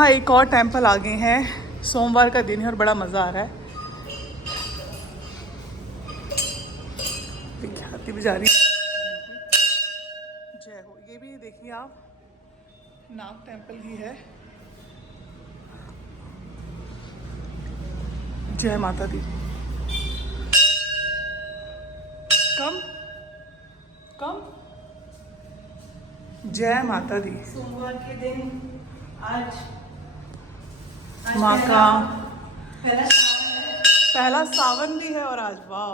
यहाँ एक और टेंपल आ गए हैं। सोमवार का दिन है और बड़ा मज़ा आ रहा है। विख्याति भी जा रही है। जय हो। ये भी देखिए आप, नाग टेंपल ही है। जय माता दी। कम कम। जय माता दी। सोमवार के दिन आज माँ का पहला पहला सावन भी है और आज वाह,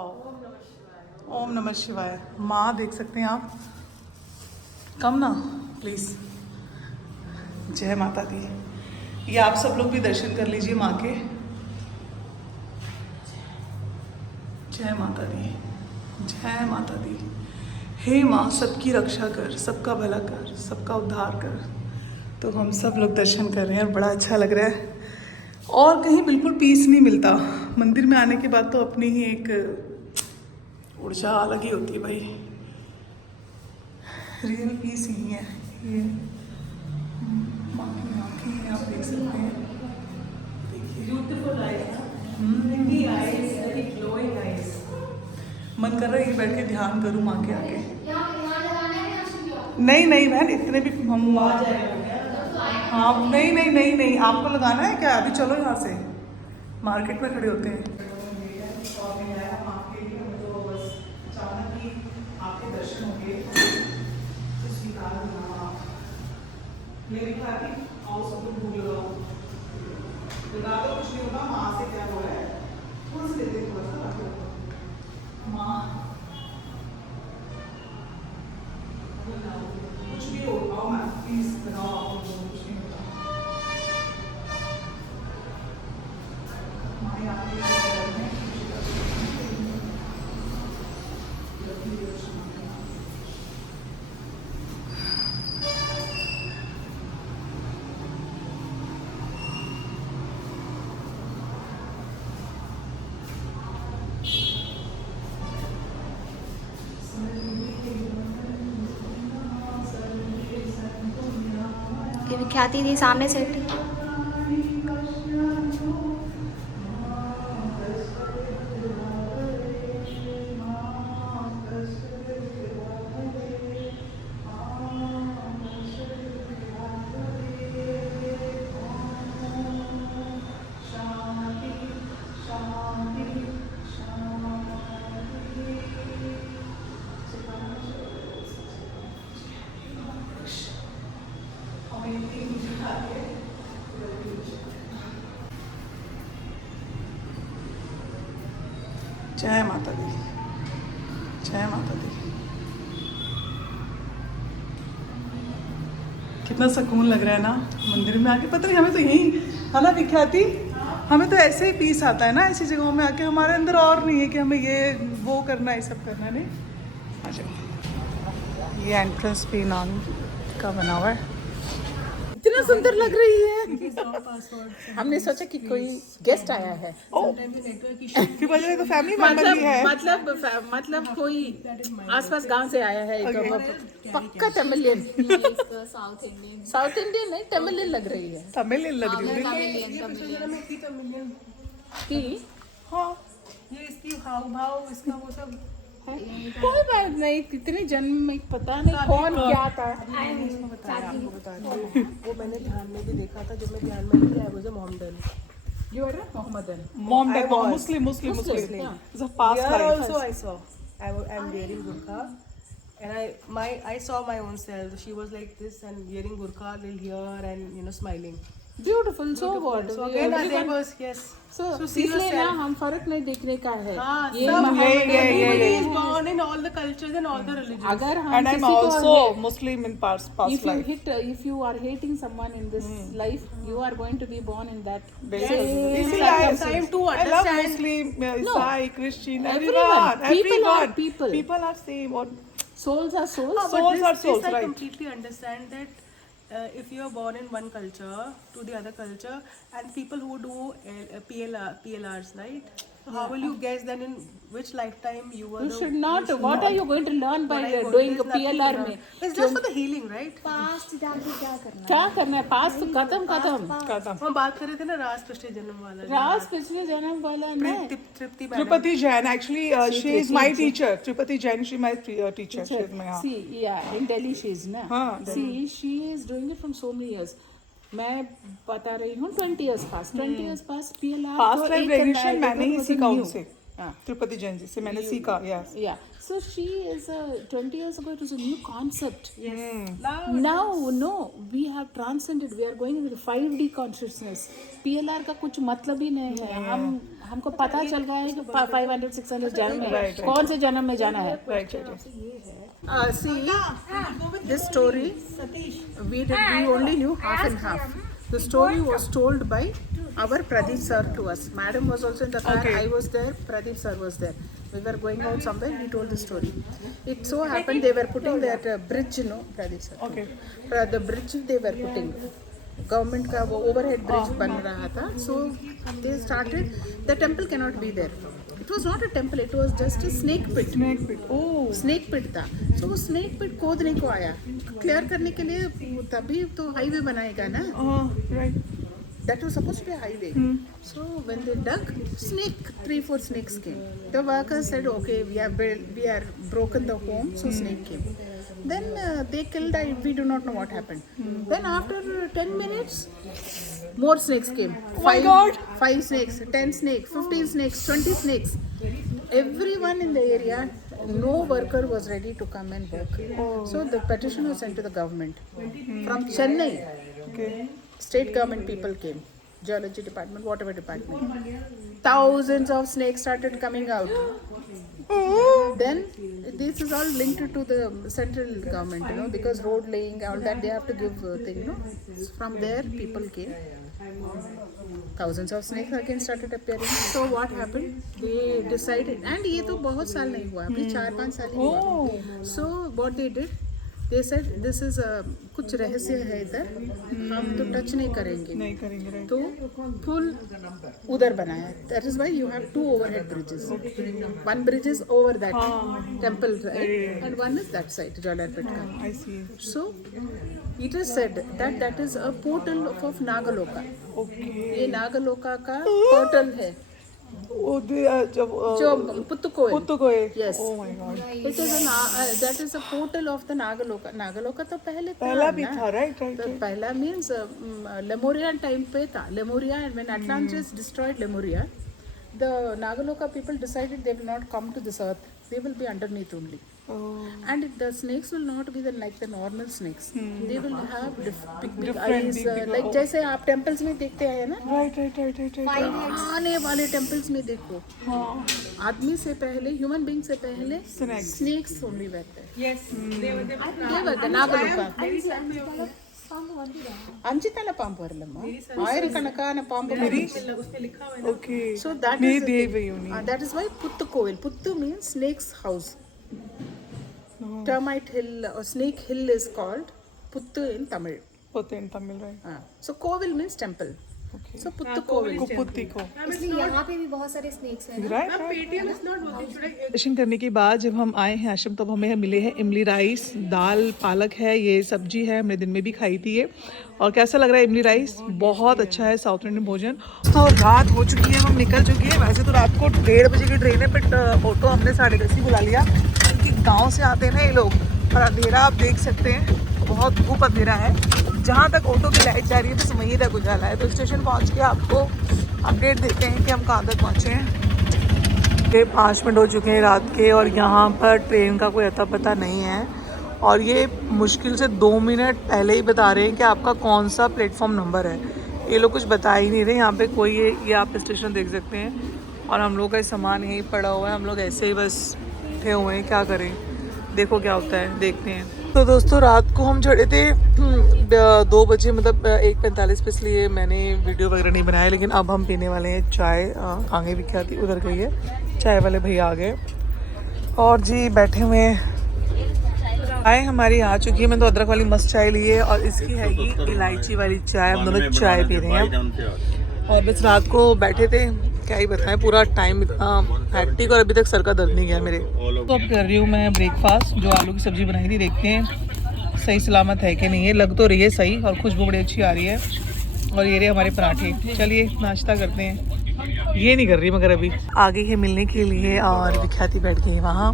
ओम नमः शिवाय। माँ देख सकते हैं आप, कम ना प्लीज़। जय माता दी। ये आप सब लोग भी दर्शन कर लीजिए माँ के। जय माता दी, जय माता दी। हे माँ, सबकी रक्षा कर, सबका भला कर, सबका उद्धार कर। तो हम सब लोग दर्शन कर रहे हैं और बड़ा अच्छा लग रहा है। और कहीं बिल्कुल पीस नहीं मिलता। मंदिर में आने के बाद तो अपनी ही एक ऊर्जा अलग ही होती है भाई। रियल पीस ही है ये। माँ की आँखें हैं, आप देख सकते हैं। Beautiful eyes, very glowing eyes. मन कर रहा है ये बैठ के ध्यान करूँ माँ के आगे। नहीं नहीं बहन, इतने भी हम आ जाएगा। हाँ नहीं नहीं नहीं नहीं, आपको लगाना है क्या? अभी चलो यहाँ से, मार्केट में खड़े होते हैं। और मैं आया माँ के लिए, हमें तो बस अचानक ही आपके दर्शन हो गए तो स्वीकार करना। मेरी खाती आओ सब लोग भूल लगाओ, लगा तो कुछ नहीं होगा। माँ से क्या हो रहा है, थोड़ा सा देते, थोड़ा सा रख लो माँ। कुछ भी हो, आओ मैम प्लीज लगाओ, आप कुछ नहीं होता। माँ आगे ये विख्याति थी सामने से। जय माता दी, जय माता दी। कितना सुकून लग रहा है ना मंदिर में आके। पता नहीं, हमें तो यही है ना विख्याति, हमें तो ऐसे ही पीस आता है ना ऐसी जगहों में आके। हमारे अंदर और नहीं है कि हमें ये वो करना है, सब करना नहीं। आ जाओ। ये एंट्रेंस भी नान का बना हुआ है। इतना सुंदर लग रही है। हमने सोचा कि कोई गेस्ट आया है। की वजह से तो फैमिली मेंबर ही है। मतलब कोई आसपास गांव से आया है। एक पक्का तमिलियन। साउथ इंडियन नहीं, तमिलियन लग रही है। तमिल लग रही है कि हाँ। ये इसकी हाव भाव, इसका वो सब कोई बात नहीं, कितने जन्म में पता नहीं कौन क्या था। आपको बता रही हूँ। वो मैंने ध्यान में भी देखा था, जब मैं ध्यान में नहीं I was a Mohammedan. You are a Mohammedan. Muslim. Yeah. It's a past Here life. also I saw. I'm wearing burqa, and I saw my own self. She was like this and wearing burqa till here and smiling. Beautiful. So what? So again, there Everyone- was yes. So see इसलिए ना yourself. हम फर्क नहीं देखने का है। हाँ, ये सब everybody yeah. is born in all the cultures and all the religions. अगर हम And I'm किसी को also Muslim in past life. if you are hating someone in this life, you are going to be born in that. Yes, You see, time to I love understand. Muslim, Isai, Christian, Everyone. People are people. People are same. Or Souls are souls. But souls this, are souls, this I right? completely understand that if you are born in one culture to the other culture, and people who do PLRs, right? How will you guess then in which lifetime you were? You the- should not. What are you going to learn by doing a PLR में? It's just for the healing, right? Past जाके क्या करना क्या करना है? पास तो खत्म. हम बात कर रहे थे ना राज पिछले जन्म वाला राज पिछले जन्म वाला नहीं. तृप्ति madam Tripati Jain, actually, she is my teacher. Tripati Jain, she is my teacher. She is my, हाँ. See, yeah, in Delhi she is na. हाँ, See, she is doing it from so many years. मैं बता रही हूँ 20 years past. 20 years past PLR. Past तो life एक regression करना है, मैंने ही was सीखा new. उनसे. हाँ. Tripati Jain जी से मैंने सीखा, yes. Yeah. So she is 20 years ago. It was a new concept. yes Now, no, we have transcended. We are going into 5D consciousness. PLR का कुछ मतलब ही नहीं है. हमको पता चल गया है कि 500, 600 जन्म में कौन से जन्म में जाना है. Right. See, this story we only knew half and half. The story was told by our Pradeep sir to us. Madam was also in the car. Okay. I was there. Pradeep sir was there. We were going out somewhere. He told the story. It so happened they were putting that bridge, you know, Pradeep sir. Okay. The bridge they were putting. Government का वो overhead bridge बन रहा था. So they started. The temple cannot be there. It was not a temple. It was just a snake pit. Snake pit. Oh. Snake pit था. So वो snake पिट खोदने को आया, क्लियर करने के लिए. तभी तो हाईवे बनाएगा ना. Right. That was supposed to be a highway. So when they dug, 3-4 snakes came. The workers said, okay, we are broken the home, so snake came. Then they killed. We do not know what happened. Then after 10 minutes, more snakes came. my God. 5 snakes, 10 snakes, 15 snakes, 20 snakes. Everyone in the area, no worker was ready to come and work. So the petition was sent to the government from Chennai. Okay. State government people came, geology department, whatever department. Thousands of snakes started coming out. Then this is all linked to the central government, you know, because road laying, all that they have to give thing, you know. From there people came. Thousands of snakes again started appearing. So what happened? They decided, and ये तो बहुत साल नहीं हुआ, अभी 4-5 साल ही हुआ. So what they did? They said this is कुछ रहस्य है इधर, हम तो टच नहीं करेंगे. नहीं करेंगे, right. तो पुल उधर बनाया. That is why you have 2 overhead bridges. One bridge is over that temple, right? And one is that side, Jalalpet ka. I see. So it is said that that is a portal of Nagaloka. Okay. ये नागलोका का portal है. वो जब जो पुत्तकोयल. पुत्तकोयल. Yes. Oh my God. It is that is a portal of the Nagaloka. Nagaloka तो पहले था पहला भी ना. था, right. तो पहला means Lemuria time पे था. Lemuria, and when Atlantis destroyed Lemuria, the Nagaloka people decided they will not come to this earth. They will be underneath only. And the snakes will not be like the normal snakes. They will have big eyes, like जैसे आप temples में देखते हैं ना. Right. आने वाले temples में देखो, आदमी से पहले, human being से पहले snakes only रहते हैं. yes they were the Nagaloka. अंजिताला पांप वरलम्मा आयरकणकान पांप उसने लिखा हुआ है Okay. so that मेरी is the देव thing. यूनी. That is why Puttukovil. Puttu means snake's house. Termite hill or snake hill is called Puttu in Tamil. होते हैं Tamil, right. So Kovil means temple. Okay. So Puttukovil. कुपुत्ती को. इसलिए यहाँ पे भी बहुत सारे स्नेक्स हैं. Right. Paytm is not working. should I दर्शन करने के बाद जब हम आए हैं आश्रम तब हमें मिले हैं इमली राइस, दाल पालक है, ये सब्जी है, हमने दिन में भी खाई थी ये. और कैसा लग रहा है इमली राइस? बहुत अच्छा है साउथ इंडियन भोजन. तो रात हो चुकी है, हम निकल चुके हैं. वैसे तो रात को 1:30 बजे की ट्रेन है, बट ऑटो हमने 10:30 ही बुला लिया क्योंकि गाँव से आते हैं ना ये लोग. और अंधेरा आप देख सकते हैं, बहुत धूप अंधेरा है. जहाँ तक ऑटो की लाइट जा रही है बस वहीं तक उजाला है. तो स्टेशन पहुँच के आपको अपडेट देते हैं कि हम कहाँ तक पहुँचे हैं. ये 5 मिनट हो चुके हैं रात के और यहाँ पर ट्रेन का कोई अता पता नहीं है. और ये मुश्किल से 2 मिनट पहले ही बता रहे हैं कि आपका कौन सा प्लेटफॉर्म नंबर है. ये लोग कुछ बता ही नहीं रहे. यहाँ पे कोई ये आप स्टेशन देख सकते हैं और हम लोग का सामान यहीं पड़ा हुआ है. हम लोग ऐसे ही बस उठे हुए हैं, क्या करें, देखो क्या होता है, देखते हैं. तो दोस्तों रात को हम चढ़े थे 2 बजे, मतलब 1:45 पे, इसलिए मैंने वीडियो वगैरह नहीं बनाया. लेकिन अब हम पीने वाले हैं चाय. आगे भी क्या थी उधर गई है, चाय वाले भैया आ गए और जी बैठे हुए हैं. चाय हमारी आ चुकी है. मैंने तो अदरक वाली मस्त चाय ली है और इसकी है ये इलायची वाली चाय. हम दोनों चाय पी रहे हैं और बस रात को बैठे थे क्या ही बताएं, पूरा टाइम इतना हैक्टिक और अभी तक सर का दर्द नहीं गया मेरे। तो अब कर रही हूँ मैं ब्रेकफास्ट, जो आलू की सब्जी बनाई थी, देखते हैं सही सलामत है कि नहीं है। लग तो रही है सही और खुशबू बड़ी अच्छी आ रही है। और ये रहे हमारे पराठे, चलिए नाश्ता करते हैं। ये नहीं कर रही मगर अभी आ गई है मिलने के लिए और विख्याति बैठ गई वहाँ।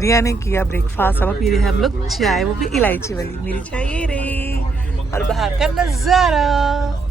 रिया ने किया ब्रेकफास्ट, अब पी रहे हैं हम लोग चाय, वो भी इलायची वाली। मेरी चाय ये रही और बाहर का नज़ारा।